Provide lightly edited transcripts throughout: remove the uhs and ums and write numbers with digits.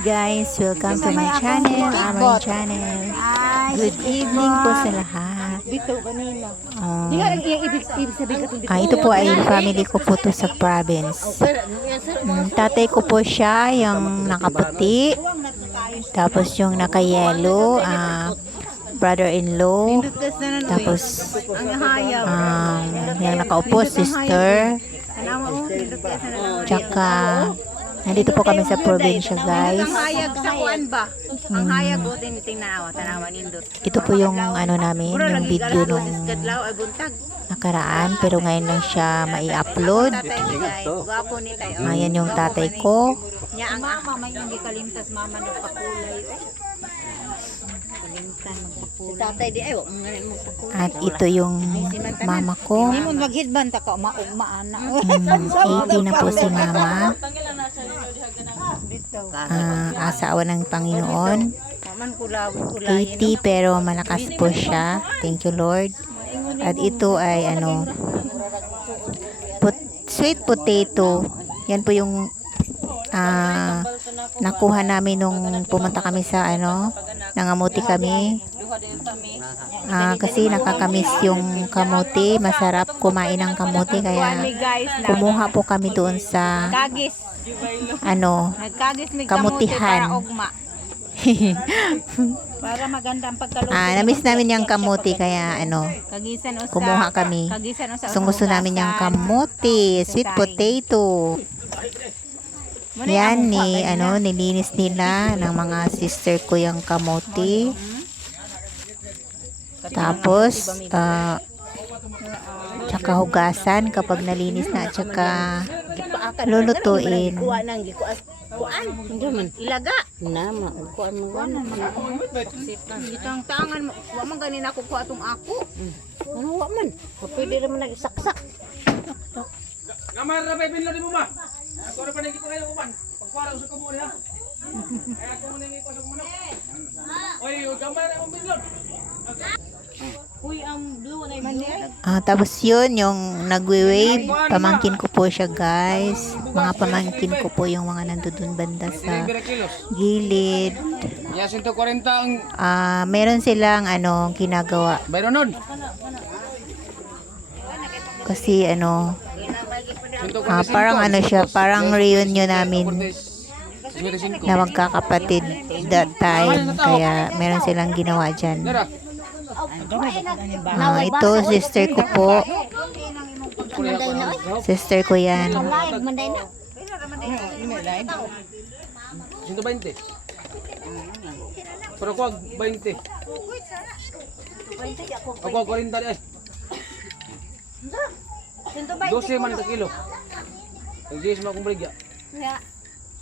guys, welcome to my channel, our channel. Good evening po sa lahat. Ito po ay family ko po to sa province. Tatay ko po siya, yung nakaputi. Tapos yung naka-yellow, brother-in-law. Tapos yung nakaupo, sister. Tsaka nandito po kami sa probinsya, guys. Ang hayag sa kuan ba? Ang hayag o din tanawa nindot. Ito po yung ano namin, yung video nung nakaraan, pero ngayon lang siya mai-upload. Ayan yung tatay ko. Nya ang mama may hindi kalimtas mama nagpakulay. Kalimtan magpakulay. Tatay di ay mo magpakulay. At ito yung mama ko. Hindi mo maghidban ta ka maugma ana. 80 na po si mama. Asawa ng Panginoon. 80 pero malakas po siya. Thank you, Lord. At ito ay ano, sweet potato. Yan po yung nakuha namin nung pumunta kami sa ano, nangamuti kami. Kasi nakakamiss yung kamuti, masarap kumain ng kamuti, kaya kumuha po kami doon sa ano, kamutihan. Para maganda ang pagkaluto. Namiss namin yung kamuti, kaya ano, kumuha kami. Gusto namin yung kamuti, sweet potato. Yan ni ano, nilinis nila ng mga sister ko yung kamote. Tapos tsaka hugasan kapag nalinis na, tsaka lulutuin. Kuan, ilaga. Nama, kuan mo gana. Itang tangan mo, wa man ganin ako kuha tong ako. Ano wa man? Pwede ra man nagisaksak. Gamar na pipinlo di mo ba? Ako na pa nagito kayo uban. Pagkuara sa kamo ha. Ay ako mo nang ipasok mo na. Oy, gamar na mong pinlod. Uy, ang blue na Tapos yun, yung nagwe-wave, pamangkin ko po siya, guys. Mga pamangkin ko po yung mga nandun banda sa gilid. Ya 140 ang Meron silang ano, ginagawa. Bayronon. Kasi ano, parang ano siya, parang reunion namin na magkakapatid that time. Kaya meron silang ginawa dyan. Ito, sister ko po. Sister ko yan. 120. Pero ko 20. Ako 40 ay. 12 man ka kilo. Ang 10 man kong brigya.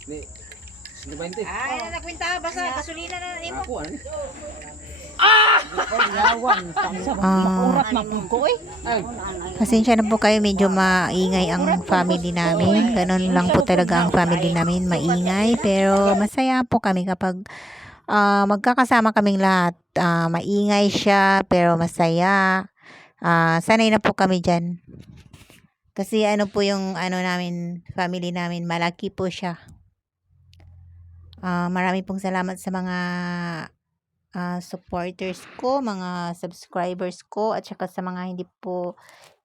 Ni 120. Ay, nakwinta basta gasolina na nimo. Ako ano? Pasensya na po kayo, medyo maingay ang family namin. Ganon lang po talaga ang family namin, maingay. Pero masaya po kami kapag magkakasama kaming lahat. Maingay siya pero masaya. Sanay na po kami dyan. Kasi ano po yung ano namin, family namin, malaki po siya. Marami pong salamat sa mga supporters ko, mga subscribers ko, at saka sa mga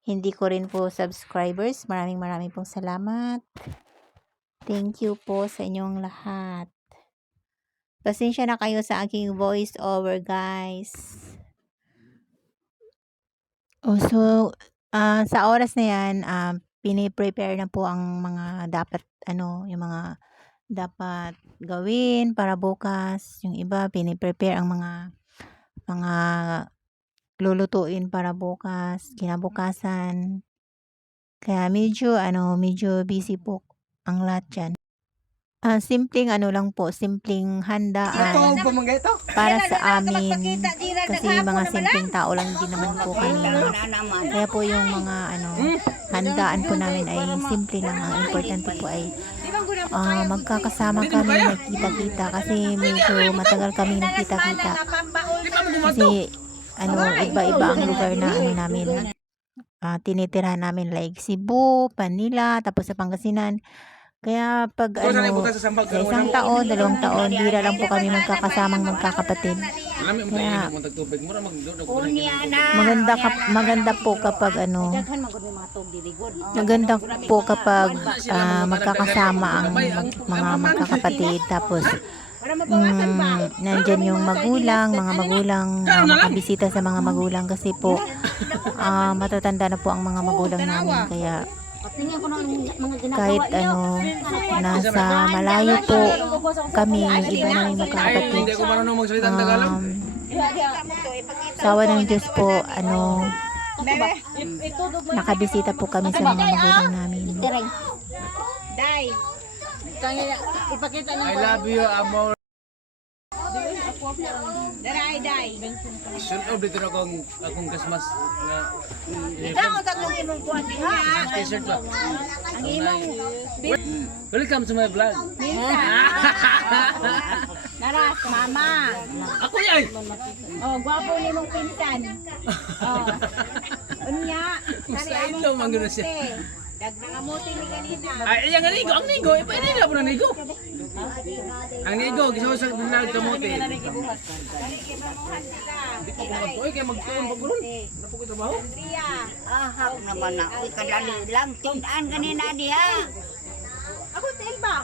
hindi ko rin po subscribers. Maraming pong salamat. Thank you po sa inyong lahat. Pasensya na kayo sa aking voice over, guys. So sa oras na yan, piniprepare na po ang mga dapat yung mga dapat gawin para bukas. Yung iba piniprepare ang mga lulutuin para bukas, kinabukasan. Kaya medyo busy po ang lahat dyan. Simpleng lang po, simpleng handaan para sa amin. Kasi mga simpleng tao lang din naman po kami. Kaya po yung mga handaan po namin ay simple lang. Ang importante po ay magkakasama kami, nagkita-kita. Kasi medyo matagal kami nagkita-kita. Kasi iba-iba ang lugar na namin tinitirahan namin, like Cebu, Manila, tapos sa Pangasinan. Kaya pag Kung saan ano, ipunta sa sambag, sa isang taon, 2 taon, bira lang po kami magkakasamang magkakapatid. alam mo Kaya- mo tagtubig mo ra Unya na. Maganda po kapag ano, Daghan man gud may mga tog diri gud. maganda po kapag magkakasama ang mga magkakapatid. Tapos, Para mabawasan ba? nandyan yung magulang, mga magulang, makabisita sa mga magulang kasi po, matatanda na po ang mga magulang namin. Kaya, Tingnan ko na ang mga ginagawa kahit niyo. ano, nasa malayo po kami, iba na yung magkakapatid. Hindi ko marunong magsalita ng Tagalog. Sawa ng Diyos po, ano, nakabisita po kami sa mga magulang namin. Direng. Day. Kaya ipakita ng I love you, amor. Daray, day. Sunod dito na akong gasmas na Ikaw ang tatlong imong kuwan diha. t-shirt ba? Ang imong Welcome to my vlog. Naras, mama. Ako yan! Oh, gwapo ni mong pinsan. Oh. Unya, Sa ilo, manggano siya. dag nangamuti ni ganina. Ay, ayan nga nigo. Ang nigo, pwede na po na nigo. Ang nigo, gusto ko sa vlog kamote. Hindi ko kumato. Uy, kaya magtuon pa gulon. Ano po ko trabaho? Ahak naman na. Uy, kadali lang. Tundaan ganina diha. Ako tel ba?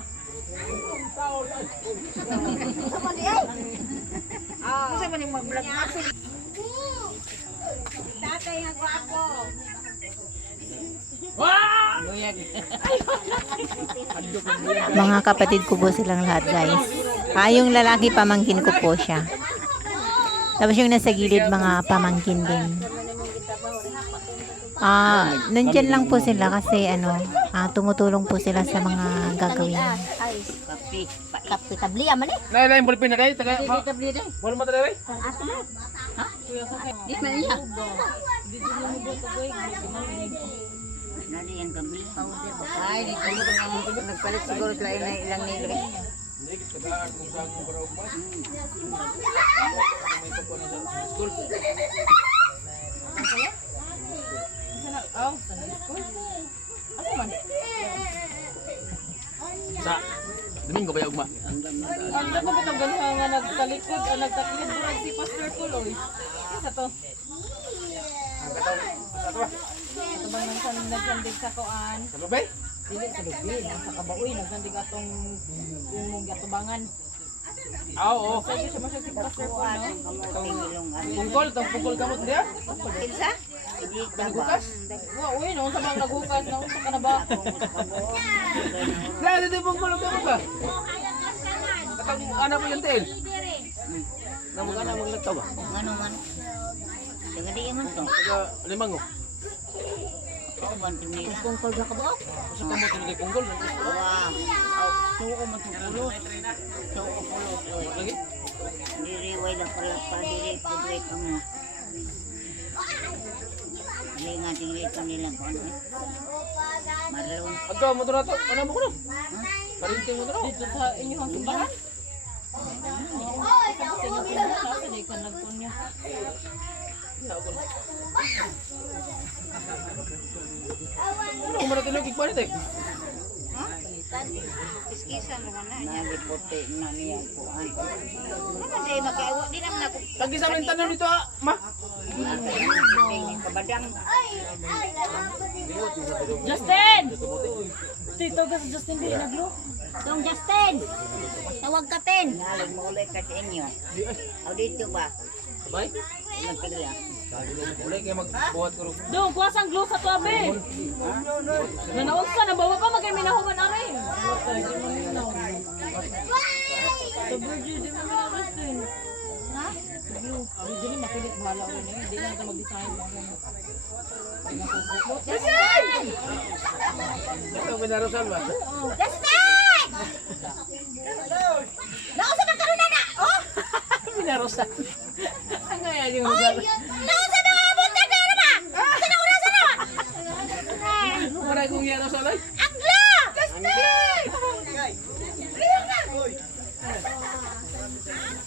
Sama di ay. Ah, sa man mag-vlog na ako. Tatay nga gwapo. Wah! Mga kapatid ko po silang lahat, guys. Yung lalaki, pamangkin ko po siya. Tapos yung nasa gilid, mga pamangkin din. Nandyan lang po sila kasi ano, tumutulong po sila sa mga gagawin. Kapi tabliya man eh. Lain-lain boleh na kayo. Taga, Tabliya day. boleh mo tayo Asa na? Ha? Di na iya. Nadi yang gabi. Ay, di ko nagpalit siguro sila ilang nilo eh. Sa Domingo ba yung ugma? Ang dako bitong ganha nga nagtalikod, nagtaklid durag si Pastor Tuloy. Isa to. Ito bang nagsandig sa kuan? Ano ba? Dili sa lubi, sa kabaoy nagsandig atong umong gatubangan. Oo. Sa siya masya si Pastor po no. Pungkol, itong pungkol kamot niya. Kinsa? Panggukas? Wa uy no sa bang nagukas na unsa ka na ba? Dahil ito yung pungkol kamot ba? Katang ana po yung tail. Namukana mo nagtaw ba? Ngano man? Taga di man to. Taga limango. Ako man tini. Pungkol sa kabuok. Sa kamot yung pungkol. Wow. Tuo man to pulo. Tuo pulo. Lagi? Diri way lang pala pa diri pudre pa mo. Dili nga diri pa nila ko ano. Marlon. Agka mo to na to. Ano mo ko no? Karinting mo to no? Dito sa inyong simbahan. Sa inyong simbahan sa di ka nagpunya. Ano ko man tinugig pa nito eh? Iskisa naman na niya gipote na niya kuan. Naman day makaiwa di naman ako. Lagi sa amin tanong dito ah, ma. Kabadang. Justin! Tito ka sa Justin di naglo. Dong Justin. Tawag ka tin. Nalig mo ulit ka sa inyo. O dito ba? Sabay? Magpigla. Ulay kayo magbuhat ko. Dong, kuwasang glue sa tuwabe. Nanaog ka, nabawa pa magay minahuman namin. Sa Virgin, di mo Justin. Ha? Glue. Virgin, makilit bahala ko na yun. Hindi lang ito mag-design. Justin! Ito, pinarosan ba? Justin! Nausa na karon na! Oh! Pinarosan. Ang kaya yung mga... Nausa na nga bunta ka na ba? Sa naurasan na! Ano para kong yaro sa lay? Angla! Justin!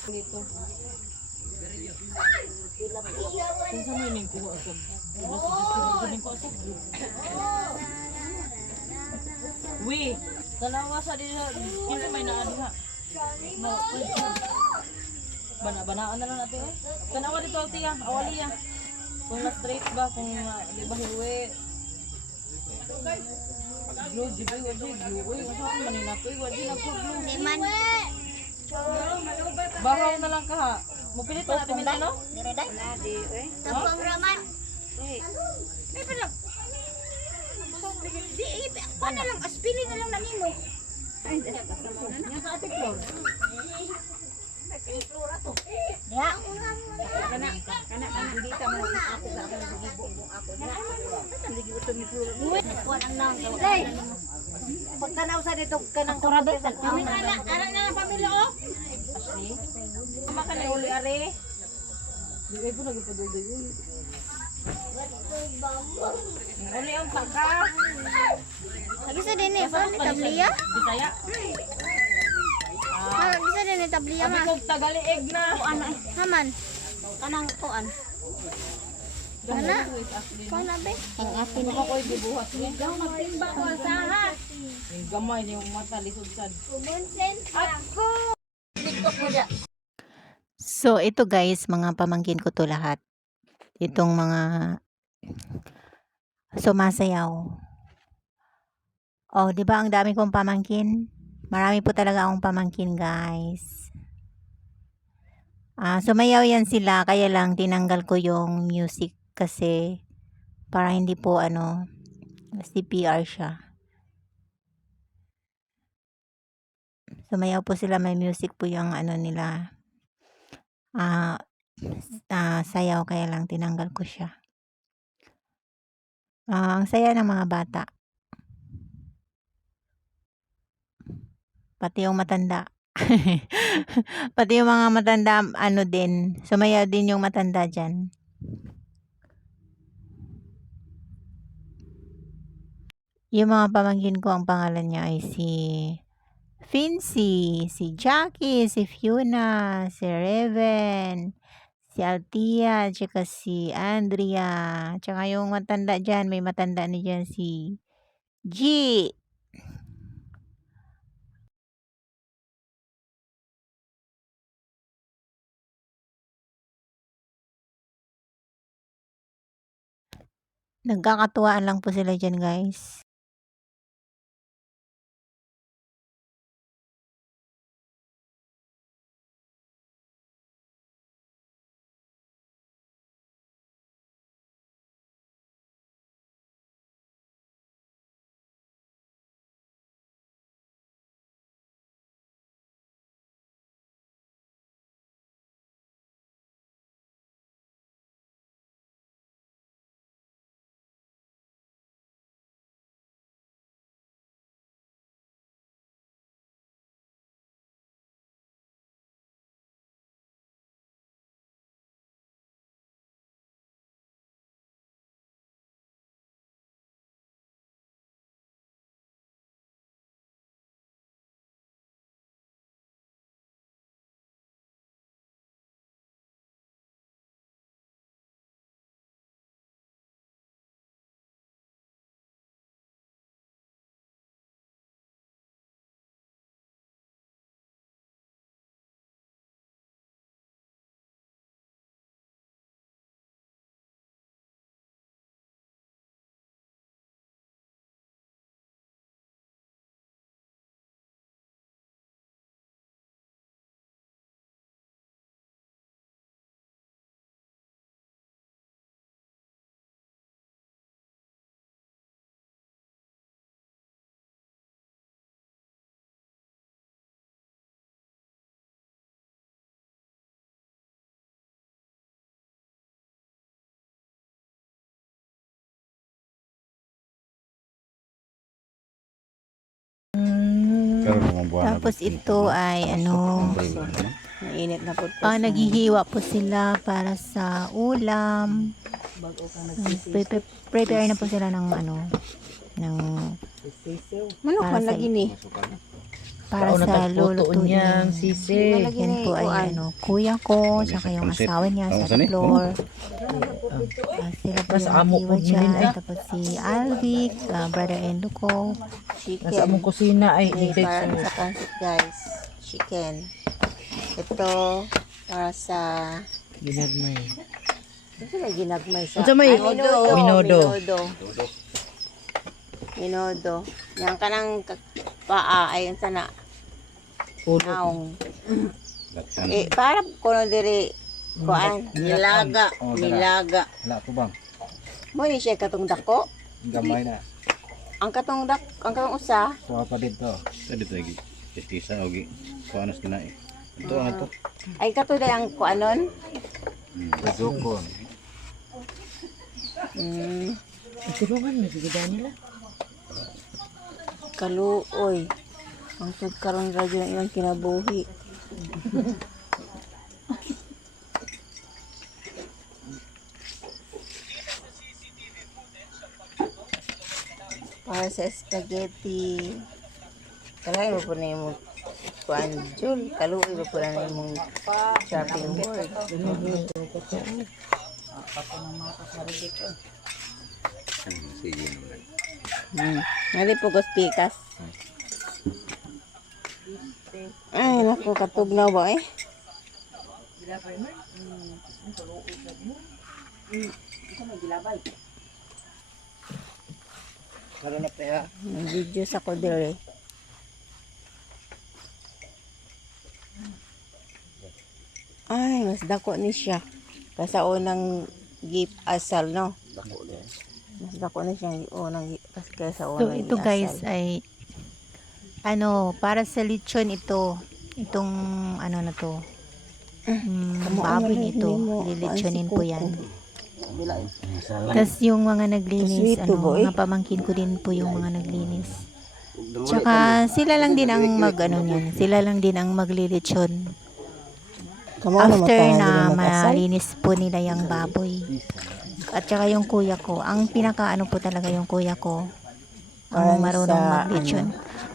Dito. Kung saan mo yung kuha ako? Wala si Justin, yung kuha ako. Uy! Tanawa sa dito. Kasi may naadha. No, bana-banaan na lang natin eh. Tanawa dito ang tiya, awali ya. Kung na straight ba, kung di ba hiwi. Blue, di ba wadi, uy, saan manina ko, wadi nagpo-blue. Di man. Bahaw na lang ka ha. Mupilit pa natin minta, no? Dire day. Tapang raman. May pa lang. Di, paano lang, aspili na lang na nimo. Ay, ya. Kana dito mo ako sa akong gibo mo ako na. Saan di uto ni flora. Kuan ang nang. Lay. Pagtanaw sa dito kanang kurabe sa kami ana na pamilya oh. Ama ka na uli are. Di ay po nagpadudoy. Uli ang pagka. Lagi sa din eh, pa ni tabliya. Bisaya. Lagi sa din eh tabliya Sabi ma. ko tagaliig na. Ano eh, haman. Kanang kuan. Ana. Kana be. Ang atin ko ko'y gibuhat niya. Magtimba ko sa ha. Ang gamay niya yung mata lisod sad. Ubunsen. Ako. So, ito guys, mga pamangkin ko to lahat. Itong mga sumasayaw. Oh, 'di ba ang dami kong pamangkin? Marami po talaga akong pamangkin, guys. Sumayaw yan sila, kaya lang tinanggal ko yung music kasi para hindi po CPR siya. Sumayaw po sila, may music po yung nila. Sayaw, kaya lang tinanggal ko siya. Ang saya ng mga bata. Pati yung matanda. Pati yung mga matanda, din. Sumayaw din yung matanda dyan. Yung mga pamangkin ko, ang pangalan niya ay si Fincy, si Jackie, si Fiona, si Reven, si Altia, tsaka si Andrea. Tsaka yung matanda dyan, may matanda na dyan si G. Nagkakatuwaan lang po sila dyan, guys. Tapos ito ay Mainit na po. naghihiwa po sila para sa ulam. Prepare na po sila ng Manok para man sa lagi ni. para Kao sa nagputuon lulutuin. niyang sisi. Yan po ay kuya ko, tsaka yung asawa niya sa floor. Sila po Mas yung amo nag-iwan po dyan. nilin, eh. Tapos si Alvic, brother-in-law ko. Nasa among kusina ay May higit para sa sa pancit guys. Chicken. Ito para sa ginagmay. ito na ginagmay sa Unsa may? Minodo. Minodo. Minodo. Yang kanang paa ay sana Puno. naong. Para kuno diri kuan nilaga. Wala po bang? Mo ni siya katong dako. Gamay na. Ang katong usa Kuha pa dito. Sa dito lagi. Tisa ogi. Kuha na sila eh. Ito ang ito. ay kato day ang kuanon. Dukon. Tulungan mo sige nila. Kaluoy. Ang sud karon radyo ng ilang kinabuhi. Para sa spaghetti. Kalay mo po na yung kuan Jul. Kaluoy mo po na yung shopping board. Ngali po pikas. Ay, naku, katugnaw ba eh? May video sa ko dire. Ay, mas dako ni siya. Kasa unang gift asal, no? Mas dako na siya unang kaysa So unang ito guys ay para sa lechon ito. Itong ano na to. Baboy nito. Lilitsonin po yan. Tapos yung mga naglinis, Sweet to, boy. mga pamangkin ko din po yung mga naglinis. Tsaka sila lang din ang niyan. Sila lang din ang maglilitsyon. After na malinis po nila yung baboy. At saka yung kuya ko. Ang pinaka po talaga yung kuya ko. Ang marunong maglitsyon.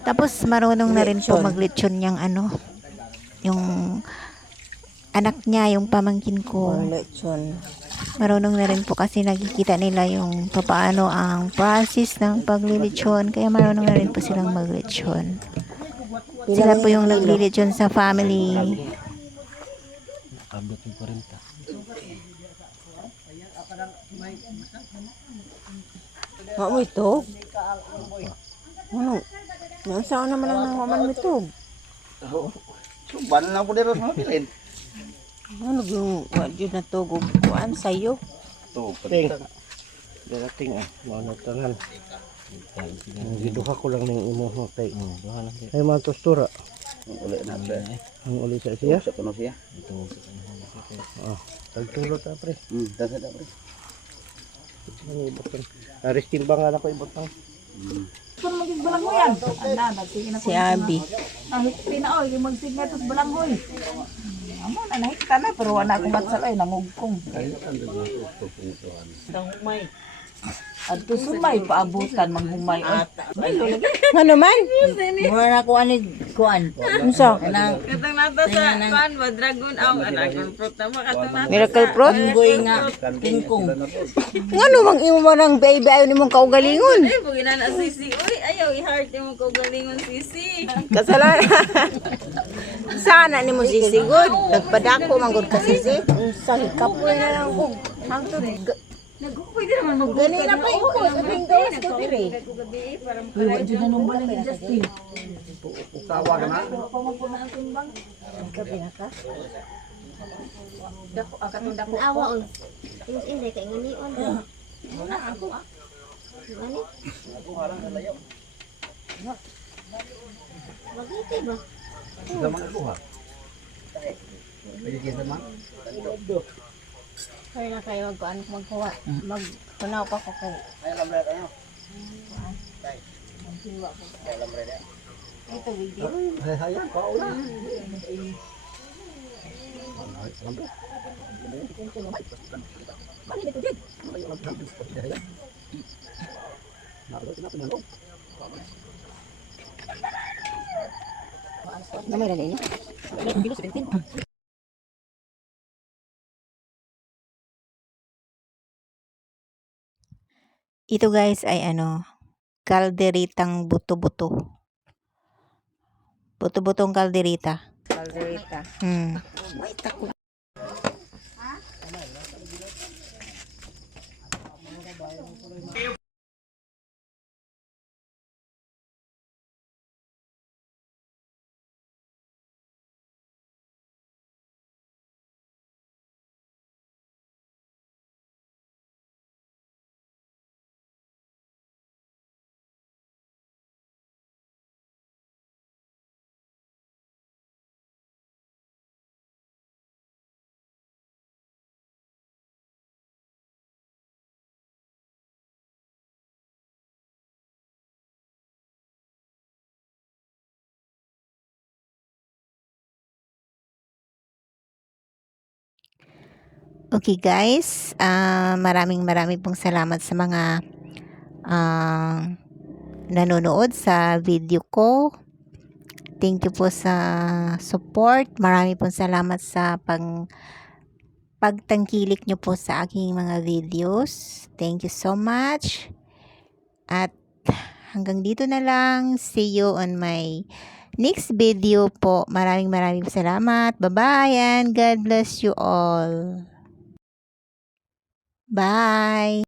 Tapos marunong na rin po maglitsyon yung yung anak niya, yung pamangkin ko. lechon. Marunong na rin po kasi nakikita nila yung paano ang process ng paglilitsyon. Kaya marunong na rin po silang maglitsyon. Sila po yung naglilitsyon sa family. Abot yung 40. Mo ito? Ano? Nasaan naman ang nangaman mo ito? Suban lang po dito sa pilin. Ano yung wadyo na to? Kuan sa'yo? Ito, pating. Darating mga nagtanan. Giduha ko lang ng imo mo kay. Ay mga tostura. Uli na pre. Ang uli sa siya. Sa kuno siya. Tagtulot ta pre. Dasa da pre. Ang ibutang. Aristin ba nga ako ibutang? Si Abi. Pinaoy, yung magsignetos balanghoy. Amo na nakita na pero wala akong batsal ay nangugkong. Humay. Adto sumay paabutan manghumay. Ano man? Mura ko ani kuan. Unsa? Kanang Katang nata sa kuan ba dragon dragon fruit na katang nata. Miracle fruit? unggoy nga tingkong. Ngano mang imo man ang baby ayo nimong kaugalingon? Ay pugina na sisi. Uy ayaw i-heart mo ko galingon sisi. Kasalanan. Sana nimo sisigod. Nagpadako man gud ka sisi. Unsa hikapoy na lang ko. Hangtod. Nagkukuy din naman mag Gani na pa iko sa gawas ko dire. Uy wa jud na nung balang ni Justin. Tawa ka na. Awa on. Yung inday kay ngani on. Ngani? Magiti ba? Zaman ako ha. Pwede kita man. Kaya na kayo magkuha. Magkunaw pa ko kay. Ay lambre tayo. Ito video. Ay hayang pa ula. Gamay ra din. Ito guys ay ano, kalderitang buto-buto. Buto-butong kalderita. Kaldereta. Hmm. Okay guys, maraming pong salamat sa mga nanonood sa video ko. Thank you po sa support. Marami pong salamat sa pagtangkilik nyo po sa aking mga videos. Thank you so much. At hanggang dito na lang. See you on my next video po. Maraming salamat. Bye-bye and God bless you all. Bye!